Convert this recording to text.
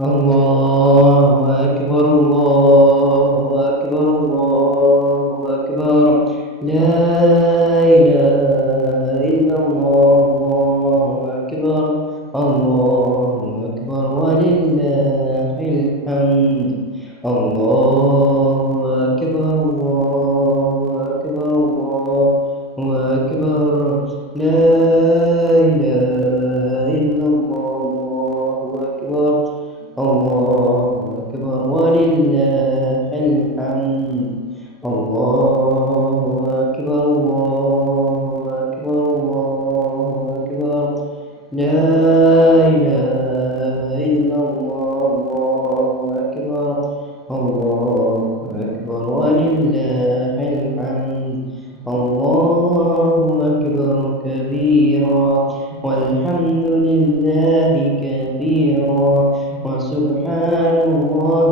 الله أكبر الله أكبر الله أكبر لا إله إلا الله الله أكبر الله أكبر ولله الحمد الله أكبر الله أكبر الله أكبر لا إله إلا الله الله أكبر الله أكبر ولله الحمد الله أكبر الله أكبر الله أكبر لا إله إلا الله الله أكبر الله أكبر ولله الحمد الله أكبر كبيرا والحمد لله كثيرا وسبحان الله